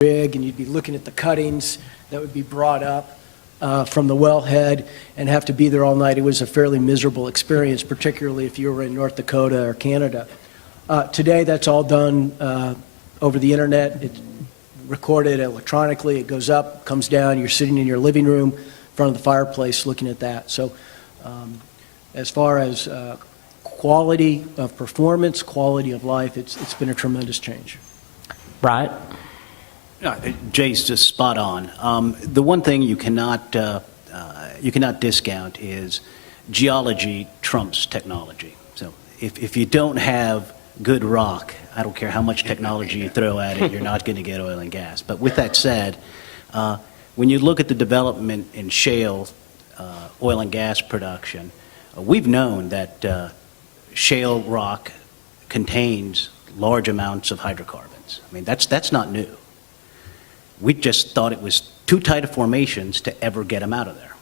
rig, and you'd be looking at the cuttings that would be brought up from the wellhead and have to be there all night. It was a fairly miserable experience, particularly if you were in North Dakota or Canada. Today, that's all done over the internet. It's recorded electronically. It goes up, comes down. You're sitting in your living room in front of the fireplace looking at that. So as far as quality of performance, quality of life, it's been a tremendous change. Right. Jay's just spot on. The one thing you cannot discount is geology trumps technology. So if you don't have good rock, I don't care how much technology you throw at it, you're not going to get oil and gas. But with that said, when you look at the development in shale oil and gas production, we've known that shale rock contains large amounts of hydrocarbons. I mean, that's not new. We just thought it was too tight of formations to ever get them out of there.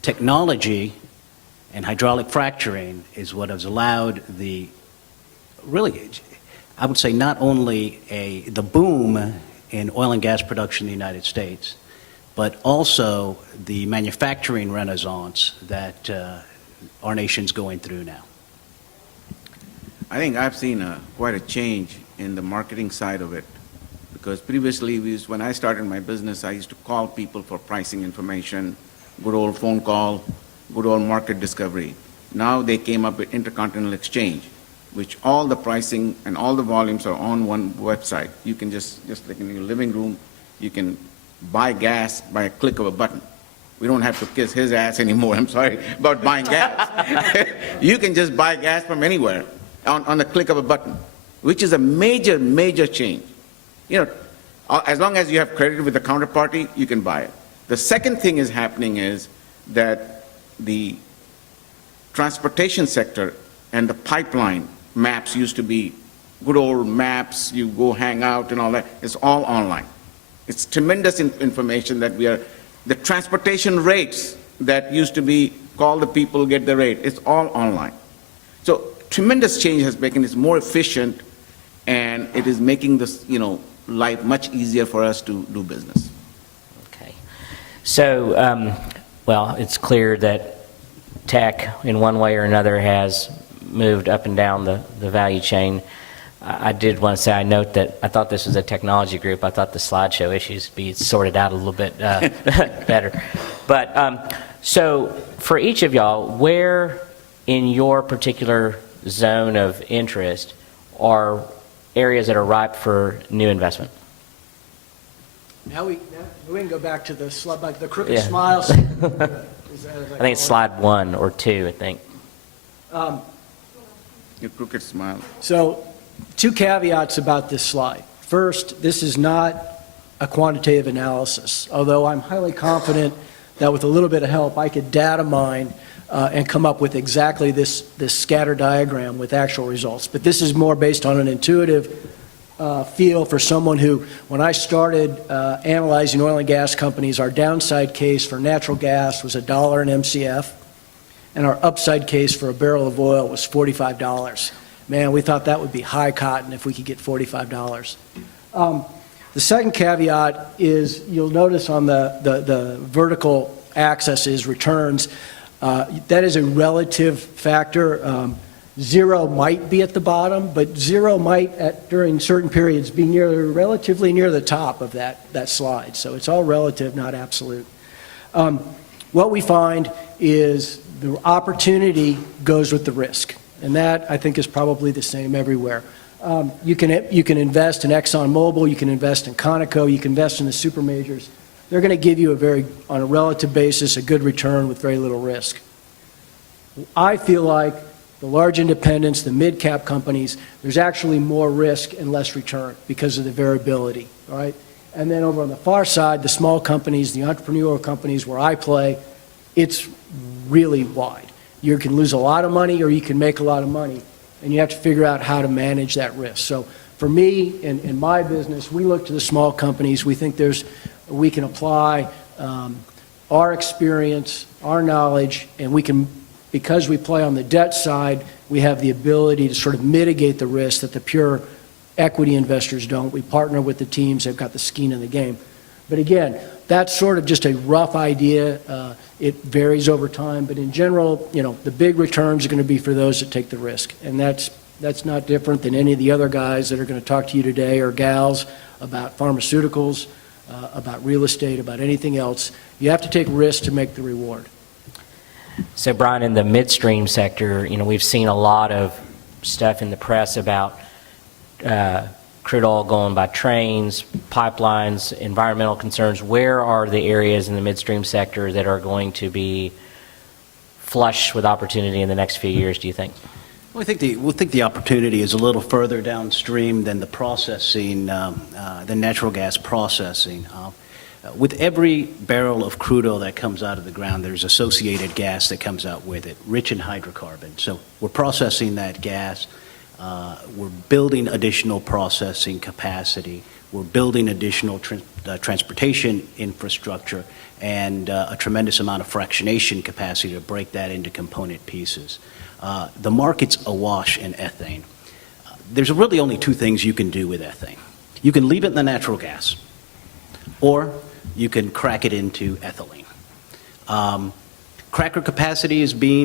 Technology and hydraulic fracturing is what has allowed the, really, I would say not only the boom in oil and gas production in the United States, but also the manufacturing renaissance that our nation's going through now. I think I've seen quite a change in the marketing side of it. Because previously, when I started my business, I used to call people for pricing information, good old phone call, good old market discovery. Now they came up with Intercontinental Exchange, which all the pricing and all the volumes are on one website. You can just like in your living room, you can buy gas by a click of a button. We don't have to kiss his ass anymore, I'm sorry, about buying gas. You can just buy gas from anywhere on the click of a button, which is a major, major change. You know, as long as you have credit with the counterparty, you can buy it. The second thing is happening is that the transportation sector and the pipeline maps used to be good old maps, you go hang out and all that. It's all online. It's tremendous information that the transportation rates that used to be call the people, get the rate, it's all online. So tremendous change has been, it's more efficient, and it is making this, life much easier for us to do business. Okay. So, well, it's clear that tech, in one way or another, has moved up and down the value chain. I did want to say, I note that I thought this was a technology group. I thought the slideshow issues be sorted out a little bit better. But so for each of y'all, where in your particular zone of interest are areas that are ripe for new investment? Now we can go back to the slide, like the crooked smiles. I think it's slide 1 or 2, I think. Your crooked smile. So, 2 caveats about this slide. First, this is not a quantitative analysis, although I'm highly confident that with a little bit of help, I could data mine and come up with exactly this scatter diagram with actual results. But this is more based on an intuitive feel for someone who, when I started analyzing oil and gas companies, our downside case for natural gas was $1 an MCF, and our upside case for a barrel of oil was $45. Man, we thought that would be high cotton if we could get $45. The second caveat is you'll notice on the vertical axis is returns. That is a relative factor. 0 might be at the bottom, but 0 might, during certain periods, be relatively near the top of that slide. So it's all relative, not absolute. What we find is the opportunity goes with the risk, and that, I think, is probably the same everywhere. You can invest in ExxonMobil, you can invest in Conoco, you can invest in the super majors. They're going to give you on a relative basis, a good return with very little risk. I feel like the large independents, the mid-cap companies, there's actually more risk and less return because of the variability, all right? And then over on the far side, the small companies, the entrepreneurial companies where I play, it's really wide. You can lose a lot of money or you can make a lot of money, and you have to figure out how to manage that risk. So for me, in my business, we look to the small companies. We think we can apply our experience, our knowledge, and we can, because we play on the debt side, we have the ability to sort of mitigate the risk that the pure Equity investors don't. We partner with the teams that have got the skin in the game. But again, that's sort of just a rough idea. It varies over time, but in general, the big returns are going to be for those that take the risk. And that's not different than any of the other guys that are going to talk to you today, or gals, about pharmaceuticals, about real estate, about anything else. You have to take risks to make the reward. So Brian, in the midstream sector, we've seen a lot of stuff in the press about crude oil going by trains, pipelines, environmental concerns. Where are the areas in the midstream sector that are going to be flush with opportunity in the next few years, do you think? We think the opportunity is a little further downstream than the processing, than natural gas processing. With every barrel of crude oil that comes out of the ground, there's associated gas that comes out with it, rich in hydrocarbons. So we're processing that gas. We're building additional processing capacity. We're building additional transportation infrastructure and a tremendous amount of fractionation capacity to break that into component pieces. The market's awash in ethane. There's really only two things you can do with ethane. You can leave it in the natural gas, or you can crack it into ethylene. Cracker capacity is being